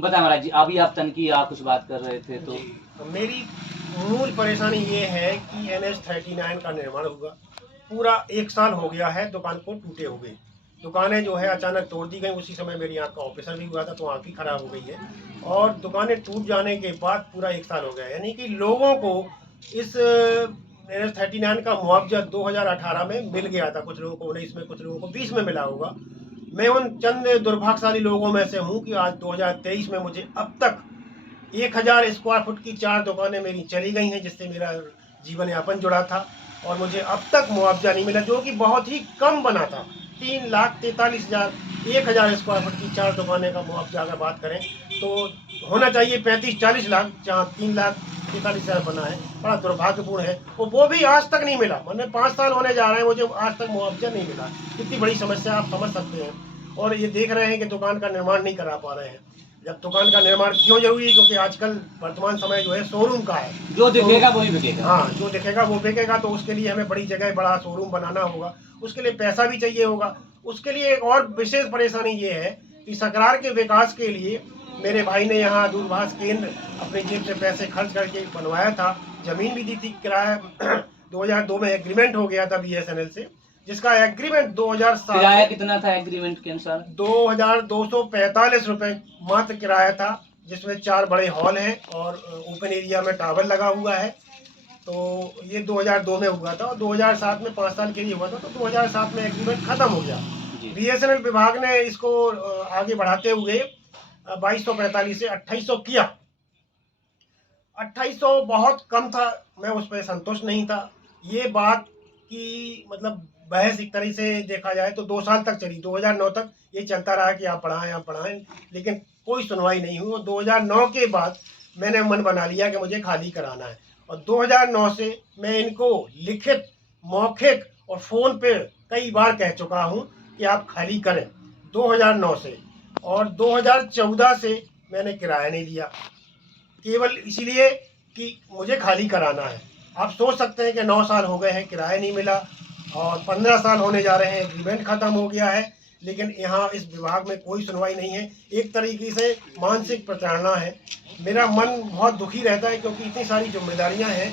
बताएं महाराज जी, अभी आप तनकी आप कुछ बात कर रहे थे तो जी, मेरी मूल परेशानी ये है कि NH-39 का निर्माण हुआ, पूरा 1 साल हो गया है दुकान को टूटे हुए। दुकानें जो है अचानक तोड़ दी गई, उसी समय मेरी आँख का ऑपरेशन भी हुआ था तो आँख भी खराब हो गई है और दुकानें टूट जाने के बाद पूरा 1 साल हो गया है। यानी कि लोगों को इस NH-39 का मुआवजा 2018 में मिल गया था, कुछ लोगों को 19 में, कुछ लोगों को 20 में मिला होगा। मैं उन चंद दुर्भाग्यशाली लोगों में से हूँ कि आज 2023 में मुझे अब तक 1000 स्क्वायर फुट की 4 दुकानें मेरी चली गई हैं, जिससे मेरा जीवन यापन जुड़ा था और मुझे अब तक मुआवजा नहीं मिला, जो कि बहुत ही कम बना था। 3,43,000 1000 स्क्वायर फुट की 4 दुकानें का मुआवजा अगर बात करें तो होना चाहिए 35-40 लाख, जहाँ 3,43,000 बना है। बड़ा दुर्भाग्यपूर्ण है, वो भी आज तक नहीं मिला। मैंने 5 साल होने जा रहे हैं, मुझे आज तक मुआवजा नहीं मिला। कितनी बड़ी समस्या आप समझ सकते हैं। और ये देख रहे हैं कि दुकान का निर्माण नहीं करा पा रहे हैं। जब दुकान का निर्माण क्यों जरूरी है, क्योंकि आजकल वर्तमान समय जो है शोरूम का है। जो दिखेगा वही बिकेगा। हाँ, जो दिखेगा वो बिकेगा, तो उसके लिए हमें बड़ी जगह बड़ा शोरूम बनाना होगा, उसके लिए पैसा भी चाहिए होगा। उसके लिए एक और विशेष परेशानी ये है कि सकरार के विकास के लिए मेरे भाई ने यहाँ दूरभाष केंद्र अपनी जेब से पैसे खर्च करके बनवाया था, जमीन भी दी थी किराया 2002 में एग्रीमेंट हो गया था BSNL से, जिसका एग्रीमेंट 2007 किराया कितना था एग्रीमेंट के अनुसार? 2245 रुपए मात्र किराया था, जिसमें 4 बड़े हॉल हैं और ओपन एरिया में टावर लगा हुआ है। तो ये 2002 में हुआ था और 2007 में 5 साल के लिए हुआ था, तो 2007 में एग्रीमेंट खत्म हो गया। BSNL विभाग ने इसको आगे बढ़ाते हुए 2245 से 2800 किया। 2800 बहुत कम था, मैं उस पर संतुष्ट नहीं था। ये बात की मतलब बहस एक तरह से देखा जाए तो 2 साल तक चली, 2009 तक ये चलता रहा कि आप पढ़ाएं, लेकिन कोई सुनवाई नहीं हुई। और 2009 के बाद मैंने मन बना लिया कि मुझे खाली कराना है और 2009 से मैं इनको लिखित, मौखिक और फ़ोन पे कई बार कह चुका हूँ कि आप खाली करें, 2009 से। और 2014 से मैंने किराया नहीं लिया, केवल इसीलिए कि मुझे खाली कराना है। आप सोच सकते हैं कि 9 साल हो गए हैं, किराया नहीं मिला और 15 साल होने जा रहे हैं, एग्रीमेंट खत्म हो गया है, लेकिन यहाँ इस विभाग में कोई सुनवाई नहीं है। एक तरीके से मानसिक प्रताड़ना है। मेरा मन बहुत दुखी रहता है क्योंकि इतनी सारी जिम्मेदारियाँ हैं,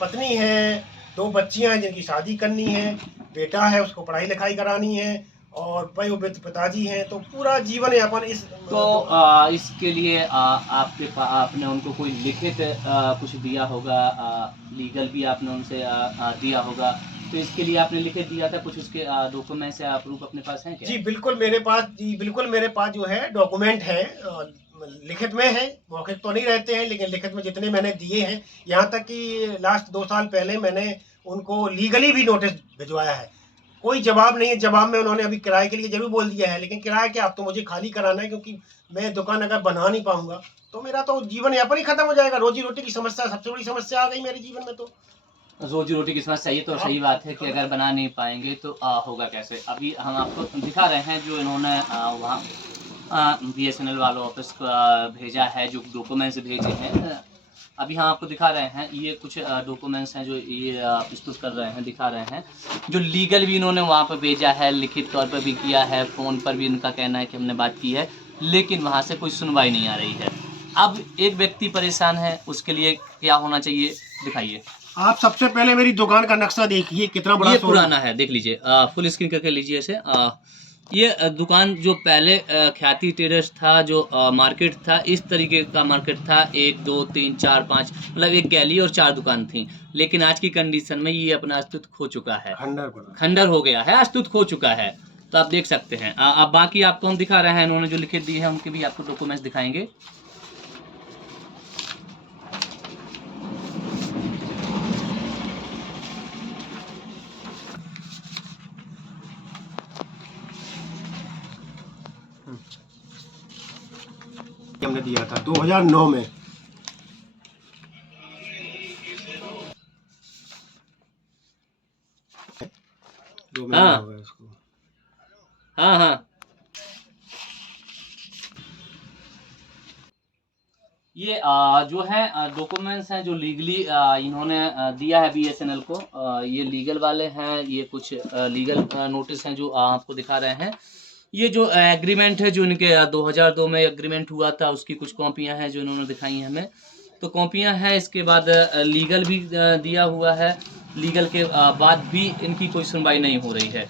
पत्नी है, 2 बच्चियाँ हैं जिनकी शादी करनी है, बेटा है उसको पढ़ाई लिखाई करानी है और वयोवृद्ध पिताजी हैं, तो पूरा जीवन यापन इस तो इसके लिए आपने उनको कोई लिखित कुछ दिया होगा, लीगल भी आपने उनसे दिया होगा, तो इसके लिए आपने लिखित दिया था कुछ, उसके डॉक्यूमेंट्स या प्रूफ अपने पास हैं क्या? जी बिल्कुल मेरे पास जो है डॉक्यूमेंट है, लिखित में है, मौखिक तो नहीं रहते हैं, लेकिन लिखित में जितने मैंने दिए हैं, यहाँ तक कि लास्ट 2 साल पहले मैंने उनको लीगली भी नोटिस भिजवाया है। कोई जवाब नहीं है। जवाब में उन्होंने अभी किराए के लिए जरूर बोल दिया है, लेकिन किराया क्या, अब तो मुझे खाली कराना है, क्योंकि मैं दुकान अगर बना नहीं पाऊंगा तो मेरा तो जीवन यापन ही खत्म हो जाएगा। रोजी रोटी की समस्या सबसे बड़ी समस्या आ गई मेरे जीवन में। तो रोजी रोटी की समस्या, ये तो सही बात है कि अगर बना नहीं पाएंगे तो होगा कैसे। अभी हम आपको दिखा रहे हैं जो इन्होंने वहाँ BSNL वालों ऑफिस को भेजा है, जो डॉक्यूमेंट्स भेजे हैं। अभी हम आपको दिखा रहे हैं, ये कुछ डॉक्यूमेंट्स हैं जो ये प्रस्तुत कर रहे हैं, दिखा रहे हैं, जो लीगल भी इन्होंने वहाँ पर भेजा है, लिखित तौर पर भी किया है, फ़ोन पर भी इनका कहना है कि हमने बात की है, लेकिन वहाँ से कोई सुनवाई नहीं आ रही है। अब एक व्यक्ति परेशान है, उसके लिए क्या होना चाहिए, दिखाइए। आप सबसे पहले मेरी दुकान का नक्शा देखिए, कितना बड़ा ये पुराना है, देख लीजिए, फुल स्क्रीन करके लीजिए इसे। ये दुकान जो पहले ख्याति टेरेस था, जो मार्केट था, इस तरीके का मार्केट था, 1 2 3 4 5, मतलब एक गैली और 4 दुकान थी। लेकिन आज की कंडीशन में ये अपना अस्तित्व खो चुका है, खंडर हो गया है, अस्तित्व खो चुका है। तो आप देख सकते हैं। अब बाकी आपको हम दिखा रहे हैं, इन्होंने जो लिखित दी है उनके भी आपको डॉक्यूमेंट्स दिखाएंगे। हमने दिया था 2009 में। हाँ हाँ हाँ, ये जो है डॉक्यूमेंट्स हैं जो लीगली इन्होंने दिया है BSNL को, ये लीगल वाले हैं। ये कुछ लीगल नोटिस हैं जो आपको दिखा रहे हैं। ये जो एग्रीमेंट है जो इनके 2002 में एग्रीमेंट हुआ था, उसकी कुछ कॉपियां हैं जो इन्होंने दिखाई हैं हमें। तो कॉपियां हैं, इसके बाद लीगल भी दिया हुआ है। लीगल के बाद भी इनकी कोई सुनवाई नहीं हो रही है।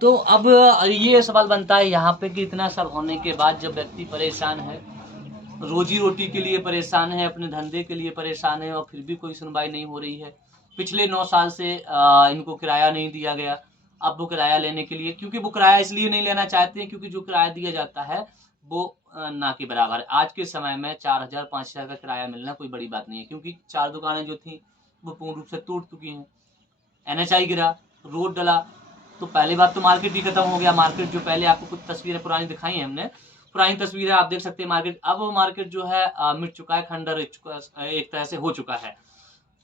तो अब ये सवाल बनता है यहाँ पे कि इतना सब होने के बाद जब व्यक्ति परेशान है, रोजी रोटी के लिए परेशान है, अपने धंधे के लिए परेशान है, और फिर भी कोई सुनवाई नहीं हो रही है। पिछले 9 साल से इनको किराया नहीं दिया गया। अब वो किराया लेने के लिए, क्योंकि वो किराया इसलिए नहीं लेना चाहते हैं क्योंकि जो किराया दिया जाता है वो ना के बराबर है। आज के समय में 4000 5000 का किराया मिलना कोई बड़ी बात नहीं है, क्योंकि 4 दुकानें जो थी वो पूर्ण रूप से टूट चुकी हैं। NHI गिरा, रोड डला, तो पहली बात तो मार्केट ही खत्म हो गया। मार्केट जो पहले आपको कुछ तस्वीरें पुरानी दिखाई हैं हमने, पुरानी तस्वीरें आप देख सकते हैं मार्केट, अब वो मार्केट जो है मिट चुका है, खंडर एक तरह से हो चुका है।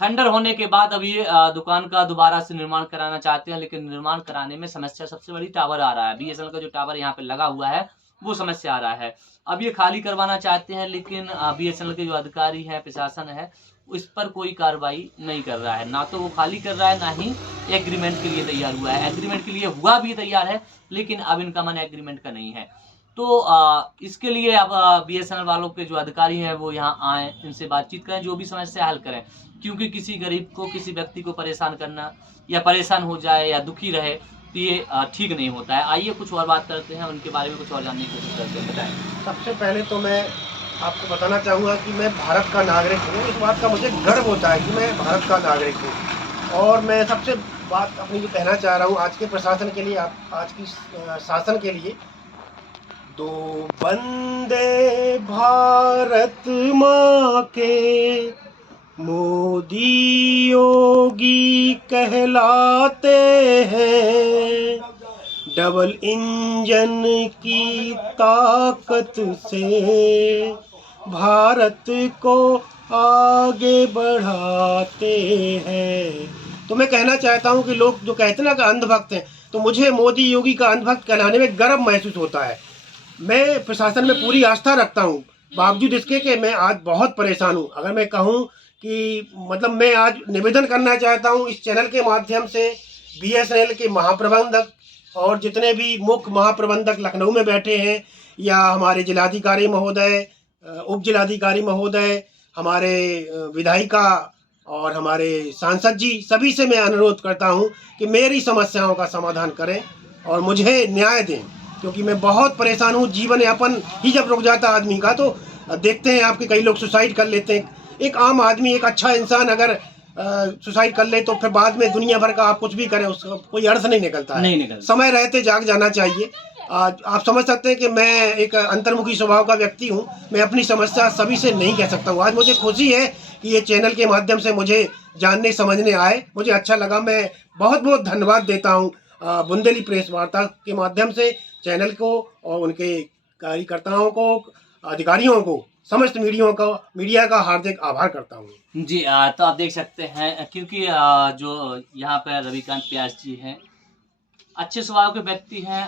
खंडर होने के बाद अब ये दुकान का दोबारा से निर्माण कराना चाहते हैं, लेकिन निर्माण कराने में समस्या सबसे बड़ी टावर आ रहा है। BSNL का जो टावर यहाँ पे लगा हुआ है वो समस्या आ रहा है। अब ये खाली करवाना चाहते हैं, लेकिन BSNL के जो अधिकारी है, प्रशासन है, इस पर कोई कार्रवाई नहीं कर रहा है। ना तो वो खाली कर रहा है, ना ही एग्रीमेंट के लिए तैयार हुआ है। एग्रीमेंट के लिए हुआ भी तैयार है, लेकिन अब इनका मन एग्रीमेंट का नहीं है। तो इसके लिए अब BSNL वालों के जो अधिकारी हैं वो यहाँ आए, इनसे बातचीत करें, जो भी समस्या हल करें, क्योंकि किसी गरीब को, किसी व्यक्ति को परेशान करना या परेशान हो जाए या दुखी रहे तो ये ठीक नहीं होता है। आइए कुछ और बात करते हैं, उनके बारे में कुछ और जानने की कोशिश करते हैं। बताएं। सबसे पहले तो मैं आपको बताना चाहूँगा कि मैं भारत का नागरिक हूँ। इस बात का मुझे गर्व होता है कि मैं भारत का नागरिक हूँ। और मैं सबसे बात अपनी जो कहना चाह रहा हूँ आज के प्रशासन के लिए, आज की शासन के लिए, दो वंदे भारत माँ के मोदी योगी कहलाते हैं। डबल इंजन की ताकत से भारत को आगे बढ़ाते हैं। तो मैं कहना चाहता हूं कि लोग जो कहते हैं ना कि अंधभक्त हैं, तो मुझे मोदी योगी का अंधभक्त कहलाने में गर्व महसूस होता है। मैं प्रशासन में पूरी आस्था रखता हूं, बावजूद इसके कि मैं आज बहुत परेशान हूं। अगर मैं कहूं कि मतलब मैं आज निवेदन करना चाहता हूं इस चैनल के माध्यम से BSNL के महाप्रबंधक और जितने भी मुख्य महाप्रबंधक लखनऊ में बैठे हैं, या हमारे जिलाधिकारी महोदय, उप जिलाधिकारी महोदय, हमारे विधायिका और हमारे सांसद जी, सभी से मैं अनुरोध करता हूं कि मेरी समस्याओं का समाधान करें और मुझे न्याय दें, क्योंकि मैं बहुत परेशान हूं। जीवन यापन ही जब रुक जाता आदमी का, तो देखते हैं आपके कई लोग सुसाइड कर लेते हैं। एक आम आदमी, एक अच्छा इंसान अगर सुसाइड कर ले तो फिर बाद में दुनिया भर का आप कुछ भी करें, उसका कोई अर्थ नहीं निकलता है। नहीं निकलता। समय रहते जाग जाना चाहिए। आप समझ सकते हैं कि मैं एक अंतर्मुखी स्वभाव का व्यक्ति हूं। मैं अपनी समस्या सभी से नहीं कह सकता हूं। आज मुझे खुशी है कि ये चैनल के माध्यम से मुझे जानने समझने आए, मुझे अच्छा लगा। मैं बहुत बहुत धन्यवाद देता हूं बुंदेली प्रेस वार्ता के माध्यम से चैनल को और उनके कार्यकर्ताओं को, अधिकारियों को, समस्त मीडिया का हार्दिक आभार करता हूँ। जी तो आप देख सकते हैं, क्योंकि जो यहाँ पर रविकांत प्यास जी हैं, अच्छे स्वभाव के व्यक्ति हैं,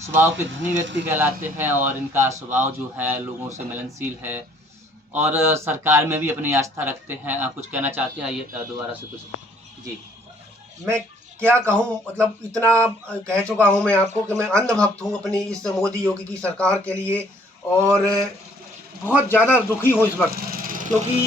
स्वभाव के धनी व्यक्ति कहलाते हैं, और इनका स्वभाव जो है लोगों से मिलनशील है, और सरकार में भी अपनी आस्था रखते हैं। कुछ कहना चाहते हैं, ये दोबारा से कुछ। जी मैं क्या कहूँ, मतलब इतना कह चुका हूँ मैं आपको कि मैं अंधभक्त हूँ अपनी इस मोदी योगी की सरकार के लिए, और बहुत ज़्यादा दुखी हूँ इस वक्त, क्योंकि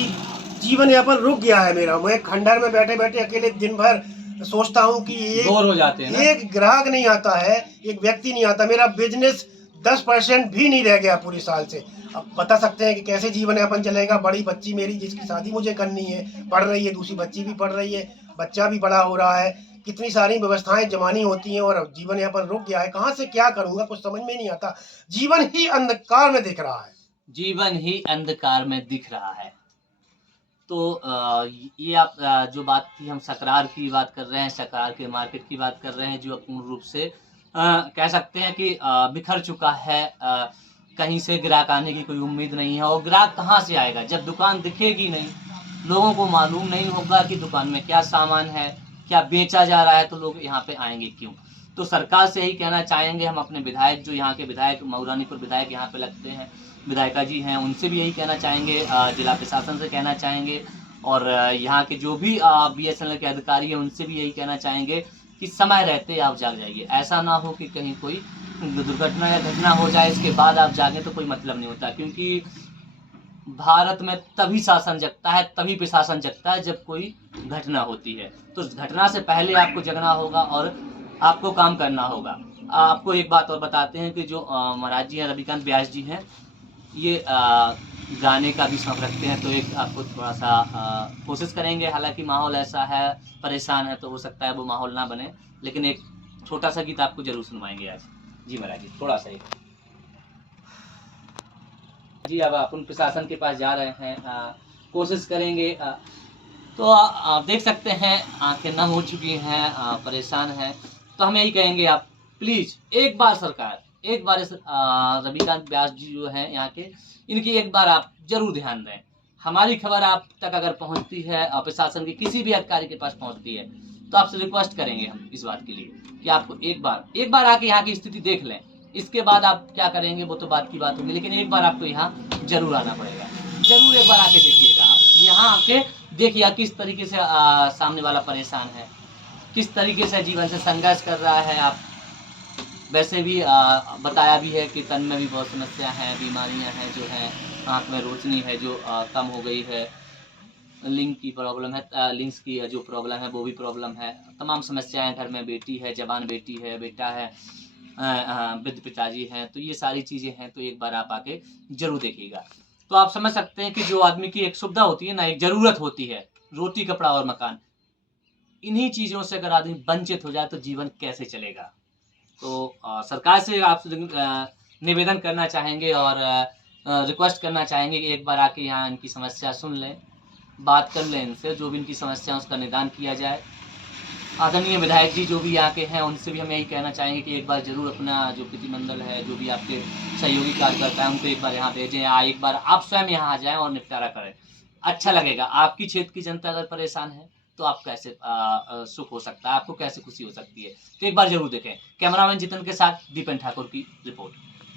जीवन यापन रुक गया है मेरा। मैं खंडहर में बैठे बैठे अकेले दिन भर सोचता हूँ कि बोर हो जाते हैं ना? एक ग्राहक नहीं आता है, एक व्यक्ति नहीं आता। मेरा बिजनेस 10% भी नहीं रह गया पूरे साल से। अब बता सकते हैं कि कैसे जीवन यापन चलेगा। बड़ी बच्ची मेरी, जिसकी शादी मुझे करनी है, पढ़ रही है, दूसरी बच्ची भी पढ़ रही है, बच्चा भी बड़ा हो रहा है, कितनी सारी व्यवस्थाएं जमानी होती हैं, और अब जीवन यापन रुक गया है। कहाँ से क्या करूँगा कुछ समझ में नहीं आता। जीवन ही अंधकार में दिख रहा है। जीवन ही अंधकार में दिख रहा है। तो ये आप जो बात थी, हम सकरार की बात कर रहे हैं, सकरार के मार्केट की बात कर रहे हैं, जो पूर्ण रूप से कह सकते हैं कि बिखर चुका है। कहीं से ग्राहक आने की कोई उम्मीद नहीं है, और ग्राहक कहाँ से आएगा जब दुकान दिखेगी नहीं, लोगों को मालूम नहीं होगा कि दुकान में क्या सामान है, क्या बेचा जा रहा है, तो लोग यहाँ पे आएंगे क्यों। तो सरकार से ही कहना चाहेंगे, हम अपने विधायक, जो यहाँ के विधायक, मऊरानीपुर विधायक यहाँ पे लगते हैं, विधायिका जी हैं, उनसे भी यही कहना चाहेंगे, जिला प्रशासन से कहना चाहेंगे, और यहाँ के जो भी BSNL के अधिकारी हैं उनसे भी यही कहना चाहेंगे कि समय रहते आप जाग जाइए। ऐसा ना हो कि कहीं कोई दुर्घटना या घटना हो जाए इसके बाद आप जागें तो कोई मतलब नहीं होता, क्योंकि भारत में तभी शासन जगता है, तभी प्रशासन जगता है जब कोई घटना होती है। तो उस घटना से पहले आपको जगना होगा और आपको काम करना होगा। आपको एक बात और बताते हैं कि जो महाराज जी हैं, रविकांत व्यास जी हैं, ये गाने का भी शौक रखते हैं, तो एक आपको थोड़ा सा कोशिश करेंगे। हालांकि माहौल ऐसा है, परेशान है, तो हो सकता है वो माहौल ना बने, लेकिन एक छोटा सा गीत आपको जरूर सुनवाएंगे आज। जी महाराज जी, थोड़ा सा ही। जी अब अपन प्रशासन के पास जा रहे हैं, कोशिश करेंगे। तो आप देख सकते हैं आंखें नम हो चुकी हैं, परेशान हैं। तो हम यही कहेंगे, आप प्लीज़ एक बार सरकार, एक बार इस रविकांत व्यास जी जो हैं यहाँ के, इनकी एक बार आप जरूर ध्यान दें। हमारी खबर आप तक अगर पहुँचती है, प्रशासन के किसी भी अधिकारी के पास पहुँचती है, तो आपसे रिक्वेस्ट करेंगे हम इस बात के लिए कि आपको एक बार आके यहाँ की स्थिति देख लें। इसके बाद आप क्या करेंगे वो तो बात की बात होगी, लेकिन एक बार आपको यहाँ जरूर आना पड़ेगा। जरूर एक बार आके देखिएगा, आप यहाँ आके देखिए किस तरीके से सामने वाला परेशान है, किस तरीके से जीवन से संघर्ष कर रहा है। आप वैसे भी बताया भी है कि तन में भी बहुत समस्या हैं, बीमारियां हैं जो हैं, आँख में रोशनी है जो कम हो गई है, लिंग की प्रॉब्लम है, लिंग्स की जो प्रॉब्लम है वो भी प्रॉब्लम है, तमाम समस्याएं घर में, बेटी है, जवान बेटी है, बेटा है, वृद्ध पिताजी हैं, तो ये सारी चीज़ें हैं। तो एक बार आप आके जरूर देखिएगा। तो आप समझ सकते हैं कि जो आदमी की एक सुविधा होती है ना, एक ज़रूरत होती है, रोटी कपड़ा और मकान, इन्हीं चीज़ों से अगर आदमी वंचित हो जाए तो जीवन कैसे चलेगा। तो सरकार से आप निवेदन करना चाहेंगे और रिक्वेस्ट करना चाहेंगे कि एक बार आके यहाँ इनकी समस्या सुन लें, बात कर लें इनसे, जो भी इनकी समस्या है उसका निदान किया जाए। आदरणीय विधायक जी जो भी यहाँ के हैं, उनसे भी हम यही कहना चाहेंगे कि एक बार ज़रूर अपना जो प्रतिनिधिमंडल है, जो भी आपके सहयोगी कार्यकर्ता हैं, उनको एक बार यहाँ भेजें, या एक बार आप स्वयं यहाँ आ जाएँ और निपटारा करें। अच्छा लगेगा। आपकी क्षेत्र की जनता अगर परेशान है, तो आप कैसे सुख हो सकता है, आपको कैसे खुशी हो सकती है। तो एक बार ज़रूर देखें। कैमरामैन जितन के साथ दीपन ठाकुर की रिपोर्ट।